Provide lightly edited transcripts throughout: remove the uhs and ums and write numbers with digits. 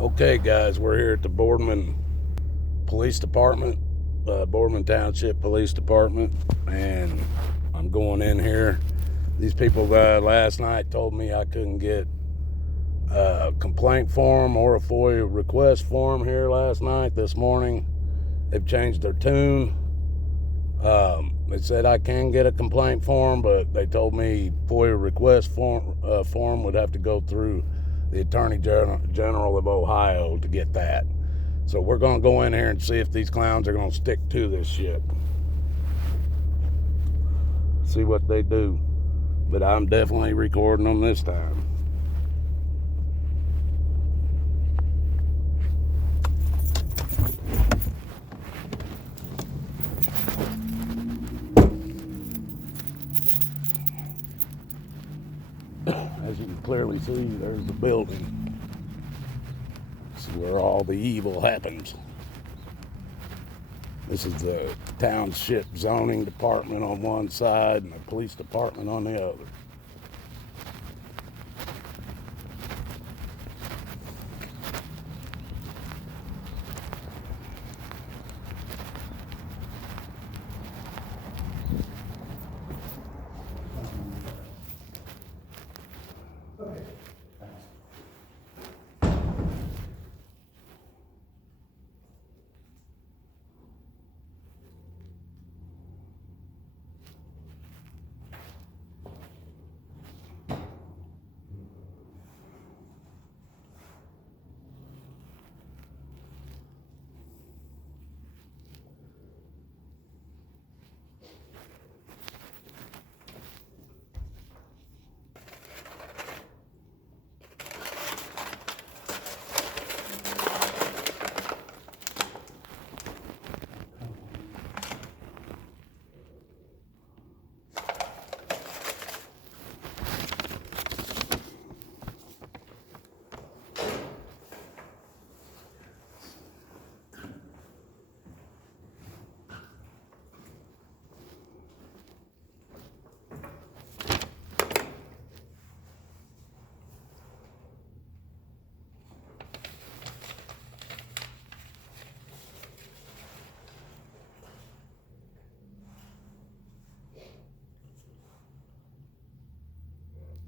Okay, guys, we're here at the Boardman Police Department, Boardman Township Police Department, and I'm going in here. These people last night told me I couldn't get a complaint form or a FOIA request form here last night. This morning, they've changed their tune. They said I can get a complaint form, but they told me FOIA request form would have to go through the Attorney General of Ohio to get that. So we're going to go in here and see if these clowns are going to stick to this shit. See what they do. But I'm definitely recording them this time. As you can clearly see, there's the building. This is where all the evil happens. This is the township zoning department on one side and the police department on the other.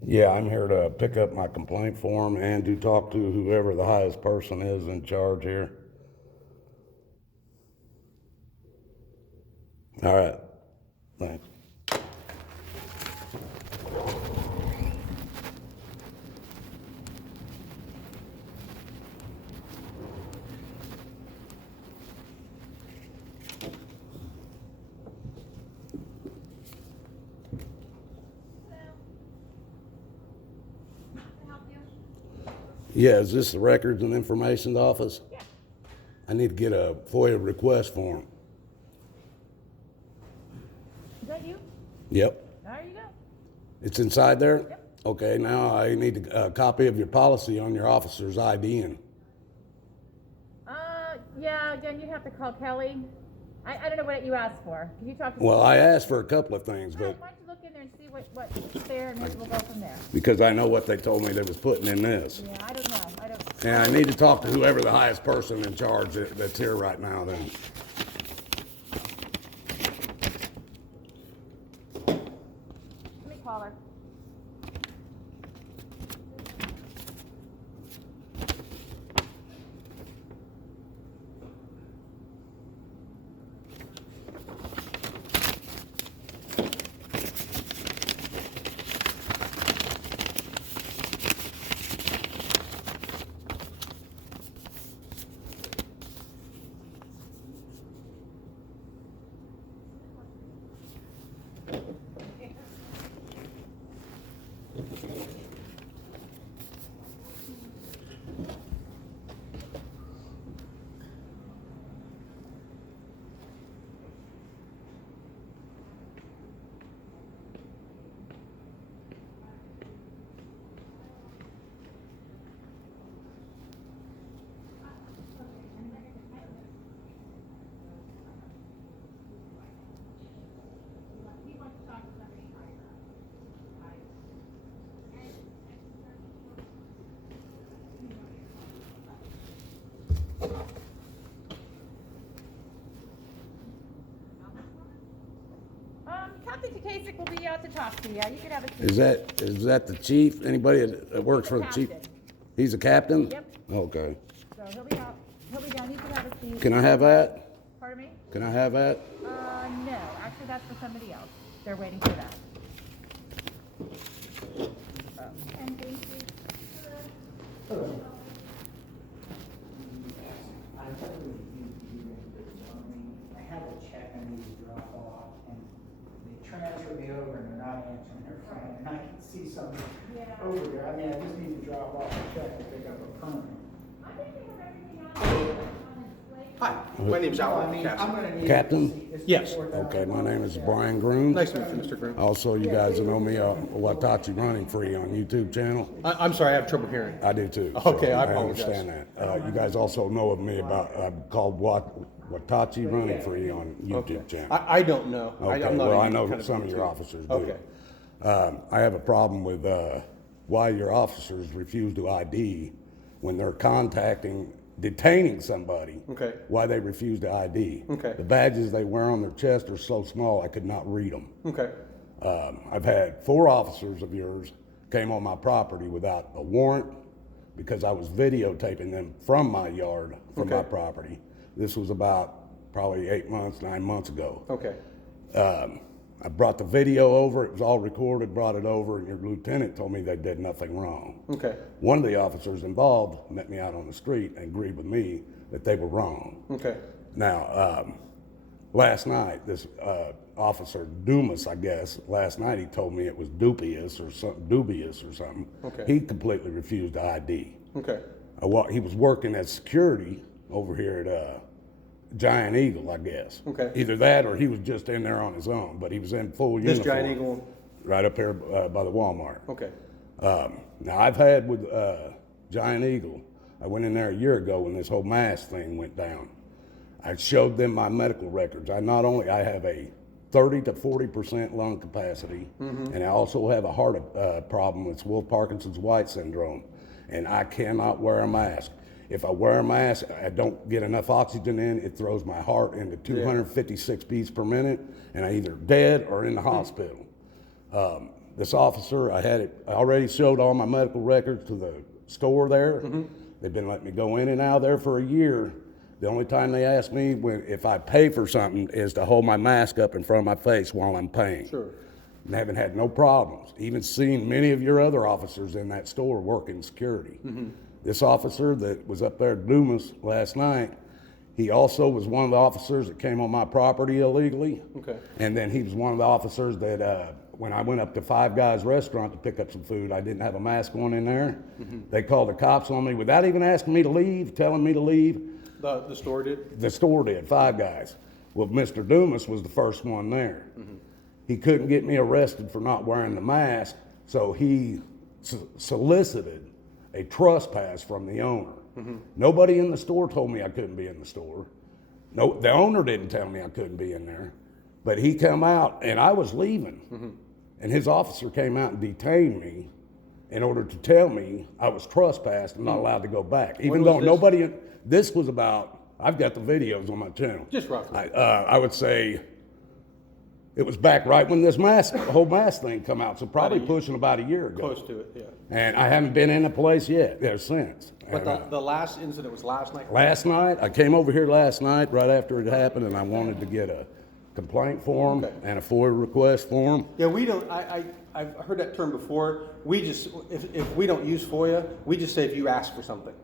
Yeah, I'm here to pick up my complaint form and to talk to whoever the highest person is in charge here. All right, thanks. Yeah, is this the Records and Information Office? Yeah. I need to get a FOIA request form. Is that you? Yep. There you go. It's inside there? Yep. Okay, now I need a copy of your policy on your officer's IDing. Yeah, again, you'd have to call Kelly. I don't know what you asked for. Can you talk to Well, I asked for a couple of things, All right, but why don't you look in there and see what's there, and maybe we'll go from there. because I know what they told me they was putting in this. Yeah, I don't know. And I need to talk to whoever the highest person in charge that's here right now then. Let me call her. Kasich will be out to talk to you. You can have a seat. Is that the chief? Anybody that works for the chief? Captain. He's a captain? Yep. Okay. So he'll be out. He'll be down. You can have a seat. Can I have that? Pardon me? Can I have that? No. Actually, that's for somebody else. They're waiting for that. And thank you. I have a check I need to drop off, and they transferred me over and they're not answering their phone, and I can see something over there. I mean, I just need to drop off a check to pick up a permit. I think we have everything else. Hi, my name's I Alan. mean, I'm gonna need. Captain? Yes. Okay, my name is Brian Groom. Nice to meet you, Mr. Groom. Also, you guys know me, Watachi Running Free on YouTube channel. I'm sorry, I have trouble hearing. I do too. Okay, I apologize. understand that. You guys also know of me about, I'm called Watachi Running Free on YouTube channel. I don't know. Okay, I'm not well, a I know kind of some of your YouTube. officers do. Okay. I have a problem with why your officers refuse to ID when they're detaining somebody. Okay. Why they refuse to ID. Okay. The badges they wear on their chest are so small I could not read them. Okay. I've had 4 officers of yours came on my property without a warrant because I was videotaping them from my yard, from my Okay. property. This was about probably 9 months ago. Okay. I brought the video over, it was all recorded, brought it over, and your lieutenant told me they did nothing wrong. Okay. One of the officers involved met me out on the street and agreed with me that they were wrong. Okay. Now, last night, this officer, Dumas, I guess, last night he told me it was dubious or something. Okay. He completely refused to ID. Okay. He was working as security over here at Giant Eagle, I guess. Okay. Either that or he was just in there on his own, but he was in full This uniform. Giant Eagle. Right up here by the Walmart. Okay. Now, I've had with Giant Eagle, I went in there a year ago when this whole mask thing went down. I showed them my medical records. I have a 30 to 40% lung capacity, and I also have a heart problem. It's Wolff-Parkinson's-White syndrome, and I cannot wear a mask. If I wear a mask, I don't get enough oxygen in. It throws my heart into 256 beats per minute, and I either dead or in the hospital. This officer, I already showed all my medical records to the store there. They've been letting me go in and out of there for a year. The only time they ask me if I pay for something is to hold my mask up in front of my face while I'm paying. Sure. And haven't had no problems. Even seen many of your other officers in that store working security. This officer that was up there at Dumas last night, he also was one of the officers that came on my property illegally. Okay. And then he was one of the officers that when I went up to Five Guys restaurant to pick up some food, I didn't have a mask on in there. They called the cops on me without even asking me to leave, telling me to leave. The store did? The store did, Five Guys. Well, Mr. Dumas was the first one there. He couldn't get me arrested for not wearing the mask, so he solicited a trespass from the owner. Nobody in the store told me I couldn't be in the store. No, the owner didn't tell me I couldn't be in there, but he come out and I was leaving, and his officer came out and detained me in order to tell me I was trespassed and not allowed to go back. Even though this was about, I've got the videos on my channel. Just roughly. I would say it was back right when this whole mask thing come out, so probably pushing about a year ago. Close to it, yeah. And I haven't been in the place yet since. But the last incident was last night? Last night, I came over here last night right after it happened, and I wanted to get a complaint form and a FOIA request form. Yeah, we don't, I've heard that term before. We just, if we don't use FOIA, we just say if you ask for something.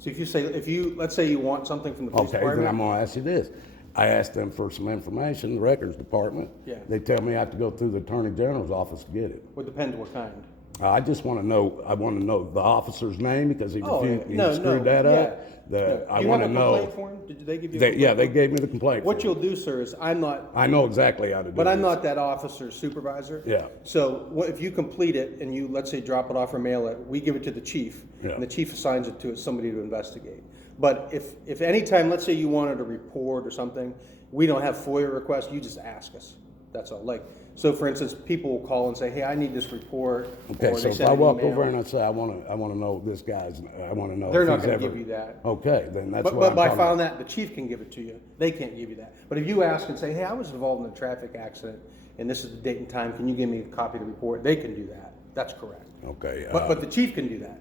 So if you let's say you want something from the police Okay, department. then I'm gonna ask you this. I asked them for some information, the records department. Yeah. They tell me I have to go through the Attorney General's office to get it. Well, it depends what kind. I just want to know. I want to know the officer's name because he refused. No, he screwed that yeah. up. No. I You want have to a know. complaint form? Did they give you? Yeah, they gave me the complaint. What form. you'll do, sir, is I'm not. I know exactly how to do. But I'm this. not that officer's supervisor. Yeah. So if you complete it and you, let's say, drop it off or mail it, we give it to the chief, Yeah. and the chief assigns it to somebody to investigate. But if any time, let's say you wanted a report or something, we don't have FOIA requests, you just ask us. That's all. Like, so for instance, people will call and say, hey, I need this report. Okay, or so they if send I an walk email. over and I say I want to know this guy's, I want to know. They're if not he's going to ever- give you that. Okay, then that's But, what but I'm by talking filing about. that, the chief can give it to you. They can't give you that. But if you ask and say, hey, I was involved in a traffic accident, and this is the date and time, can you give me a copy of the report? They can do that. That's correct. Okay. But the chief can do that.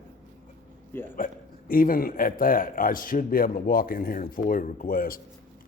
Yeah. But even at that, I should be able to walk in here and FOIA request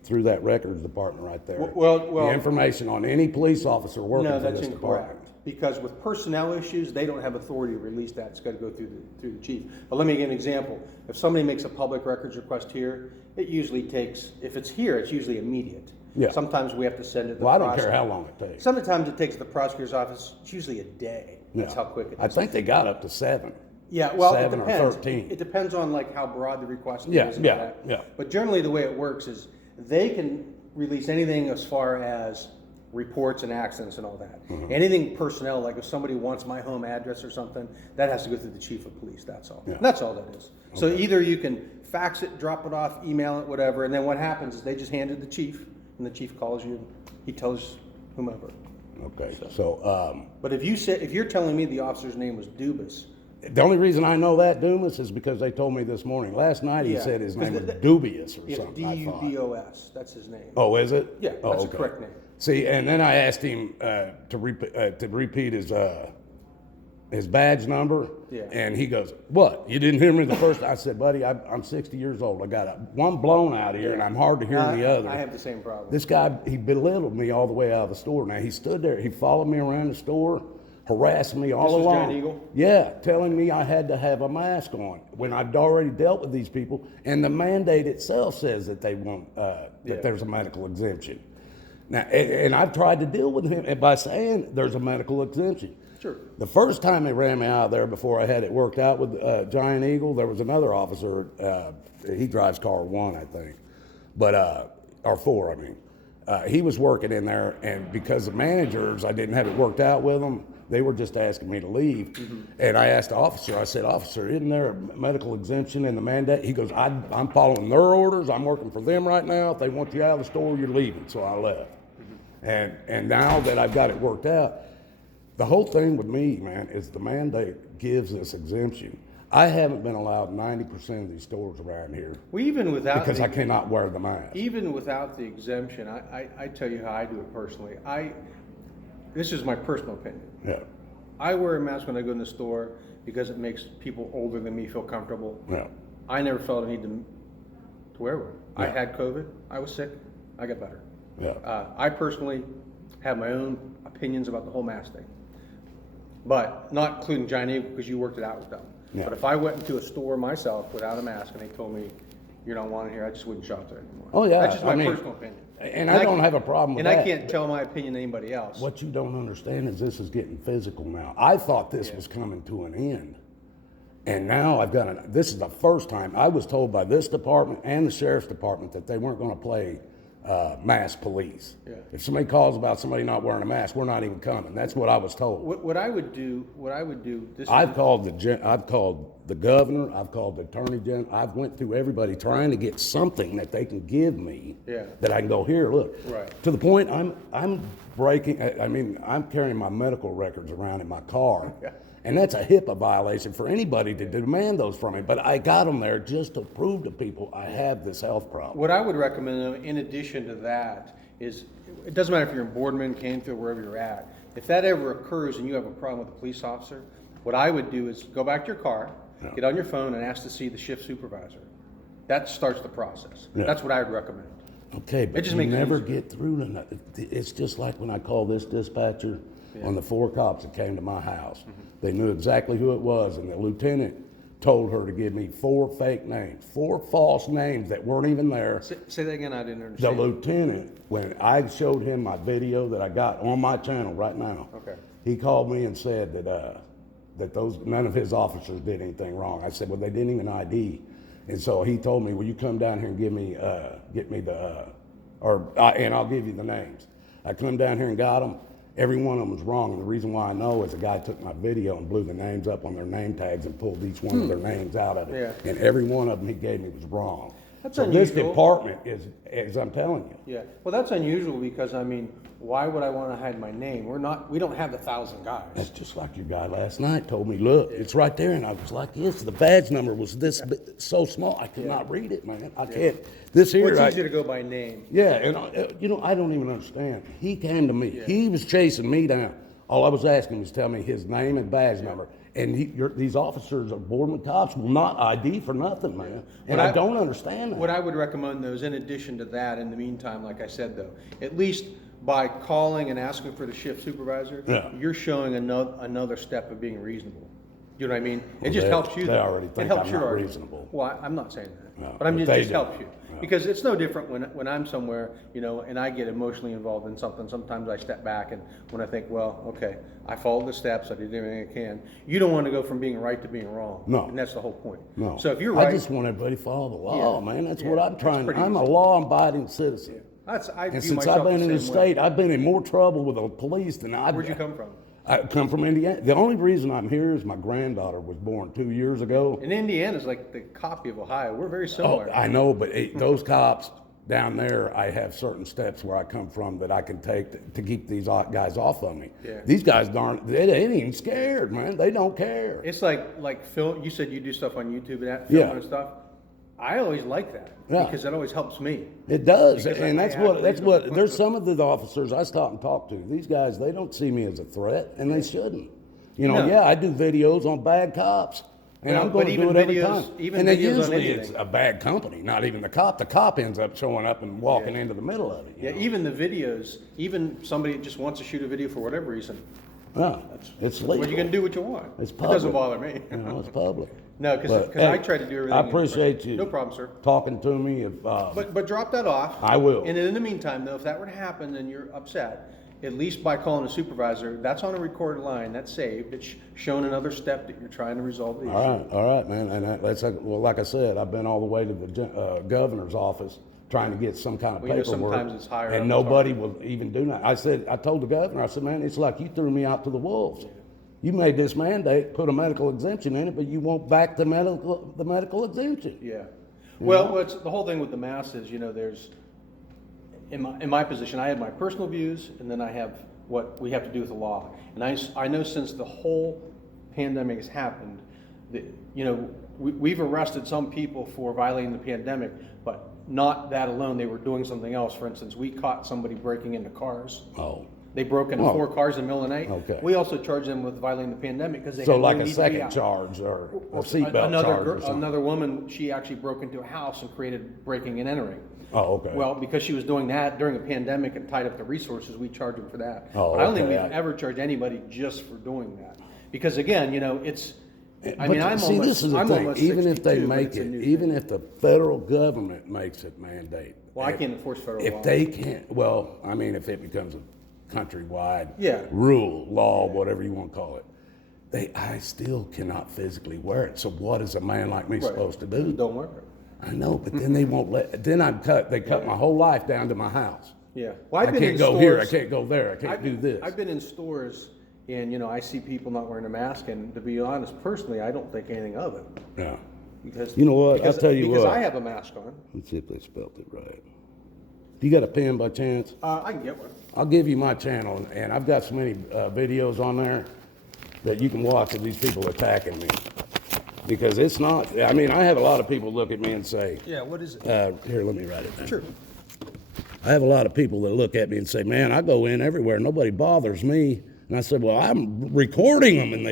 through that records department right there. Well, the information on any police officer working no, for that's this incorrect. department. Because with personnel issues, they don't have authority to release that. It's got to go through the chief. But let me give you an example. If somebody makes a public records request here, it usually takes, if it's here, it's usually immediate. Yeah. Sometimes we have to send it to the Well, I don't care prosecutor. how long it takes. Sometimes it takes the prosecutor's office, it's usually a day. That's how quick it is. I think they got up to 7. Yeah, well, it 7 or depends. 13. It depends on like how broad the request Yeah, is and yeah, all that. yeah. But generally the way it works is they can release anything as far as reports and accidents and all that. Mm-hmm. Anything personnel, like if somebody wants my home address or something, that has to go through the chief of police, that's all. Yeah. That's all that is. So either you can fax it, drop it off, email it, whatever, and then what happens is they just hand it to the chief, and the chief calls you, and he tells whomever. Okay. So, But if you're telling me the officer's name was Dubas, the only reason I know that Dumas is because they told me this morning. Last night he Yeah. said his name was Because Dubious or it's something. I thought. D-U-B-O-S, that's his name. Oh, is it? Yeah, Oh, that's okay. the correct name. See, and then I asked him to repeat his badge number. Yeah. And he goes, "What? You didn't hear me the first?" I said, "Buddy, I'm 60 years old. I got one blown out here, and I'm hard to hear the other." I have the same problem. This guy, he belittled me all the way out of the store. Now he stood there, he followed me around the store, harassing me all This was along. Giant Eagle? Yeah, telling me I had to have a mask on when I'd already dealt with these people, and the mandate itself says that they want that there's a medical exemption. Now, and I've tried to deal with him by saying there's a medical exemption. Sure. The first time they ran me out of there before I had it worked out with Giant Eagle, there was another officer. He drives car 1, I think, but or 4, I mean. He was working in there, and because the managers, I didn't have it worked out with them. They were just asking me to leave. Mm-hmm. And I asked the officer, I said, "Officer, isn't there a medical exemption in the mandate?" He goes, I'm following their orders. I'm working for them right now. If they want you out of the store, you're leaving. So I left. And now that I've got it worked out, the whole thing with me, man, is the mandate gives this exemption. I haven't been allowed 90% of these stores around here Well, even without because I cannot wear the mask. even without the exemption, I tell you how I do it personally. This is my personal opinion. Yeah, I wear a mask when I go in the store because it makes people older than me feel comfortable. yeah. I never felt a need to wear one. I Yeah. had COVID. I was sick. I got better. Yeah. I personally have my own opinions about the whole mask thing, but not including Giant Eagle because you worked it out with them. Yeah. But if I went into a store myself without a mask and they told me you're not wanted here, I just wouldn't shop there anymore. Oh, yeah, That's just my I mean, personal opinion. And I don't have a problem with and that. I can't tell my opinion to anybody else. What you don't understand is this is getting physical now. I thought this was coming to an end. And now this is the first time I was told by this department and the sheriff's department that they weren't going to play mask police. Yeah. If somebody calls about somebody not wearing a mask, we're not even coming. That's what I was told. What I would do, I've called the governor, I've called the attorney general, I've went through everybody trying to get something that they can give me that I can go, here, look. Right. To the point I'm carrying my medical records around in my car. Yeah. And that's a HIPAA violation for anybody to demand those from me. But I got them there just to prove to people I have this health problem. What I would recommend, though, in addition to that, is it doesn't matter if you're in Boardman, Canfield, wherever you're at. If that ever occurs and you have a problem with a police officer, what I would do is go back to your car, get on your phone, and ask to see the shift supervisor. That starts the process. Yeah. That's what I would recommend. Okay, but just you makes it never easier. get through to nothing. It's just like when I called this dispatcher on the 4 cops that came to my house. They knew exactly who it was, and the lieutenant told her to give me 4 fake names, 4 false names that weren't even there. Say that again, I didn't The understand. lieutenant, when I showed him my video that I got on my channel right now, Okay. he called me and said that none of his officers did anything wrong. I said, well, they didn't even ID. And so he told me, will you come down here and and I'll give you the names. I come down here and got them. Every one of them was wrong. And the reason why I know is a guy took my video and blew the names up on their name tags and pulled each one of their names out of it. Yeah. And every one of them he gave me was wrong. That's So this unusual. department is, as I'm telling you. Yeah, well, that's unusual because, I mean, why would I want to hide my name? We don't have 1,000 guys. That's just like your guy last night told me, look, it's right there. And I was like, this, the badge number was this so small, I could not read it, man. I can't. This here, Well, it's easier to go by name. yeah, and I don't even understand. He came to me. He was chasing me down. All I was asking was tell me his name and badge number. And these officers of Boardman cops will not ID for nothing, man. And I don't understand that. What I would recommend, though, is in addition to that, in the meantime, like I said, though, at least by calling and asking for the shift supervisor, you're showing another step of being reasonable. You know what I mean? It just helps you. They already think it helps I'm your not argument. reasonable. Well, I'm not saying that, No, but I'm but just, they just do. helps you. Yeah. Because it's no different when I'm somewhere, you know, and I get emotionally involved in something. Sometimes I step back and when I think, well, okay, I followed the steps, I did everything I can. You don't want to go from being right to being wrong. No. And that's the whole point. No. So if you're right, I just want everybody to follow the law, man. That's what I'm that's trying. pretty I'm a easy. law-abiding citizen. I And view since myself I've been in the same way. state, I've been in more trouble with the police than I've. Where'd you come from? I come from Indiana. The only reason I'm here is my granddaughter was born 2 years ago. And Indiana's like the copy of Ohio. We're very Oh, similar. I know, but those cops down there, I have certain steps where I come from that I can take to keep these guys off of me. Yeah. These guys they ain't even scared, man. They don't care. It's like film. You said you do stuff on YouTube and that film Yeah. and stuff. I always like that Yeah. because it always helps me. It does, Because and I that's have what reasonable there's some of the officers I stop and talk to. These guys, they don't see me as a threat, and they shouldn't. You know, No. yeah, I do videos on bad cops, and Well, I'm going but to do even it every videos- time. even And then videos on usually it's anything. a bad company, not even the cop. The cop ends up showing up and walking into the middle of it. you Yeah, know? even the videos, even somebody that just wants to shoot a video for whatever reason. Yeah, it's legal. Well, you can do what you want. It's It doesn't public. bother me. You know, it's public. No, But, because hey, I try to do everything. I in appreciate person. you. No problem, sir. Talking to me. But drop that off. I will. And in the meantime, though, if that were to happen and you're upset, at least by calling a supervisor, that's on a recorded line, that's saved, it's shown another step that you're trying to resolve the issue. All right, man. And that's well, like I said, I've been all the way to the governor's office trying to get some kind of Well, you know, paperwork. sometimes it's higher up, and it's nobody will even do that. I told the governor, I said, man, it's like you threw me out to the wolves. You made this mandate, put a medical exemption in it, but you won't back the medical exemption. Yeah. Well, what's the whole thing with the mask is, you know, there's, in my position, I have my personal views, and then I have what we have to do with the law. And I know since the whole pandemic has happened, that, you know, we've arrested some people for violating the pandemic, but not that alone. They were doing something else. For instance, we caught somebody breaking into cars. Oh. They broke into 4 cars in the middle of the night. Okay. We also charged them with violating the pandemic because they So had like no a need to be second out. charge or a seatbelt charge or something. Another woman, she actually broke into a house and created breaking and entering. Oh, okay. Well, because she was doing that during a pandemic and tied up the resources, we charged them for that. Oh, But I don't think okay. we've ever charged anybody just for doing that. Because again, you know, it's, I But mean, I'm see, almost, this is the I'm thing. almost Even if they 62, but make it's a it, new even thing. if the federal government makes it mandate. Well, I can't enforce federal law. If they can't, well, I mean, if it becomes a countrywide Yeah. rule, law, whatever you want to call it, I still cannot physically wear it. So what is a man like me Right. supposed to do? Don't wear it. I know, but then they won't let. Then they cut my whole life down to my house. Yeah. Well, I I've been can't in go stores, here. I can't go there. I can't I've do been- this. I've been in stores and, you know, I see people not wearing a mask, and to be honest, personally, I don't think anything of it. Yeah. Because You know what? Because, I'll tell you because what. I have a mask on. Let's see if they spelled it right. You got a pen by chance? I can get one. I'll give you my channel, and I've got so many videos on there that you can watch of these people attacking me. Because it's not, I mean, I have a lot of people look at me and say, Yeah, what is it? here, let me write it down. Sure. I have a lot of people that look at me and say, man, I go in everywhere, nobody bothers me. And I said, well, I'm recording them, and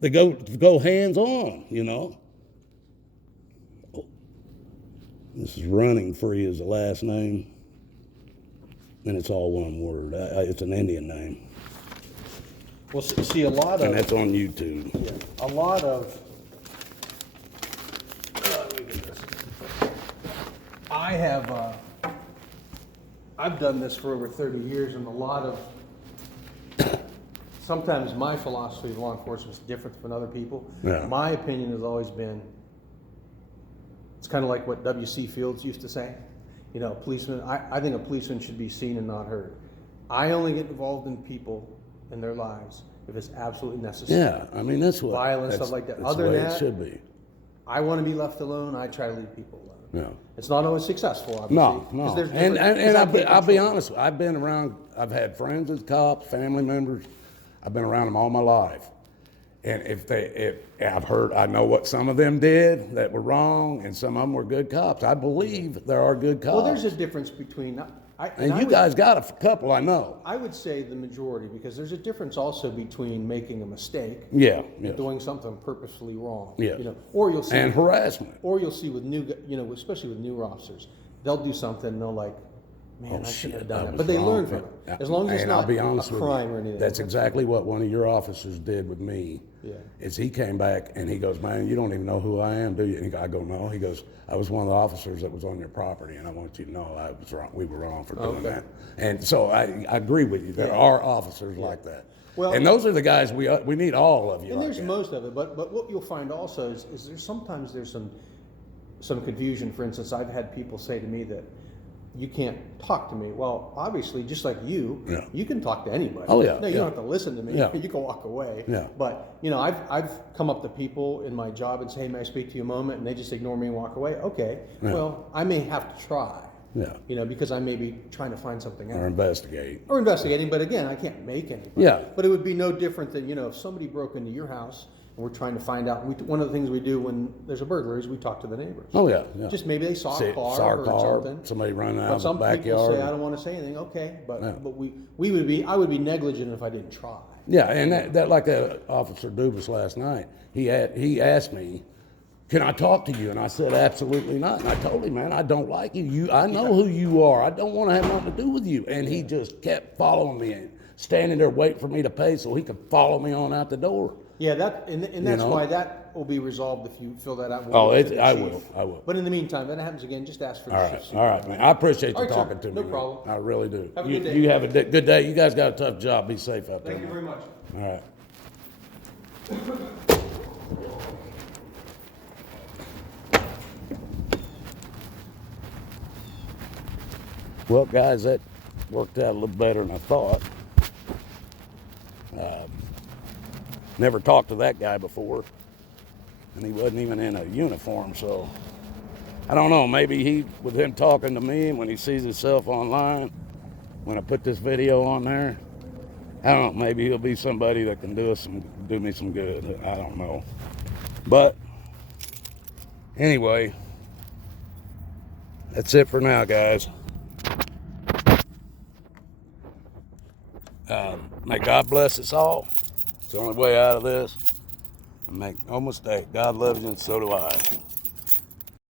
they go hands on, you know. Oh, this is Running Free is the last name. And it's all one word. It's an Indian name. Well, see, a lot And of, that's on YouTube. a lot of, let me get this. I have, I've done this for over 30 years, and a lot of, sometimes my philosophy of law enforcement is different from other people. Yeah. My opinion has always been, it's kind of like what W.C. Fields used to say. You know, policeman, I think a policeman should be seen and not heard. I only get involved in people in their lives if it's absolutely necessary. Yeah, I mean, that's what. Violence, that's- stuff like that. That's Other the way than it that, should be. I want to be left alone. I try to leave people alone. Yeah. It's not always successful, obviously. No, 'cause no. there's And, different- and, 'cause and I can't I'll be control it. honest, I've been around, I've had friends as cops, family members. I've been around them all my life. And I know what some of them did that were wrong, and some of them were good cops. I believe there are good cops. Well, there's a difference between, and I you would- guys got a couple, I know. I would say the majority, because there's a difference also between making a mistake Yeah, and yes. doing something purposefully wrong. Yes. You know, or you'll see, And harassment. or you'll see with especially with newer officers, they'll do something and they'll like, man, I shouldn't have done I that. was But they wrong. learn from it. Yeah. As long as it's And I'll not be honest a with crime you, or anything. that's exactly what one of your officers did with me. Yeah. Is he came back and he goes, man, you don't even know who I am, do you? And I go, no. He goes, I was one of the officers that was on your property, and I want you to know I was wrong. We were wrong for doing Okay. that. And so I agree with you. There are officers like that. Well- and those are the guys we need all of you. And like there's that. most of it, but what you'll find also is there's sometimes some confusion. For instance, I've had people say to me that you can't talk to me. Well, obviously, just like you, Yeah. you can talk to anybody. Oh, yeah, No, you yeah. don't have to listen to me. Yeah. You can walk away. Yeah. But I've come up to people in my job and say, "Hey, may I speak to you a moment?" And they just ignore me and walk away. Okay. Yeah. Well, I may have to try. Yeah. Because I may be trying to find something out. Or investigate. Or investigating, but again, I can't make anybody. Yeah. But it would be no different than, if somebody broke into your house and we're trying to find out. One of the things we do when there's a burglary is we talk to the neighbors. Oh, yeah. Yeah. Just maybe they saw a car Saw or something. somebody running out But of the some people backyard. say, I don't want to say anything. Okay, but Yeah. I would be negligent if I didn't try. Yeah, and that like Officer Dubas last night, he asked me, can I talk to you? And I said, absolutely not. And I told him, man, I don't like you. I know who you are. I don't want to have nothing to do with you. And he just kept following me and standing there waiting for me to pay so he could follow me on out the door. Yeah, and that's know? why that will be resolved if you fill that out. Oh, with the I chief. will. But in the meantime, if that happens again, just ask for the All right, chief. all right, man. I appreciate All you right, sir. talking to me. No man. problem. I really do. Have a good day. You have a good day. You guys got a tough job. Be safe out there. Thank you very much. All right. Well, guys, that worked out a little better than I thought. Never talked to that guy before, and he wasn't even in a uniform, so I don't know. Maybe with him talking to me, and when he sees himself online, when I put this video on there, I don't know. Maybe he'll be somebody that can do me some good. I don't know, but anyway, that's it for now, guys. May God bless us all. It's the only way out of this. And make no mistake, God loves you and so do I.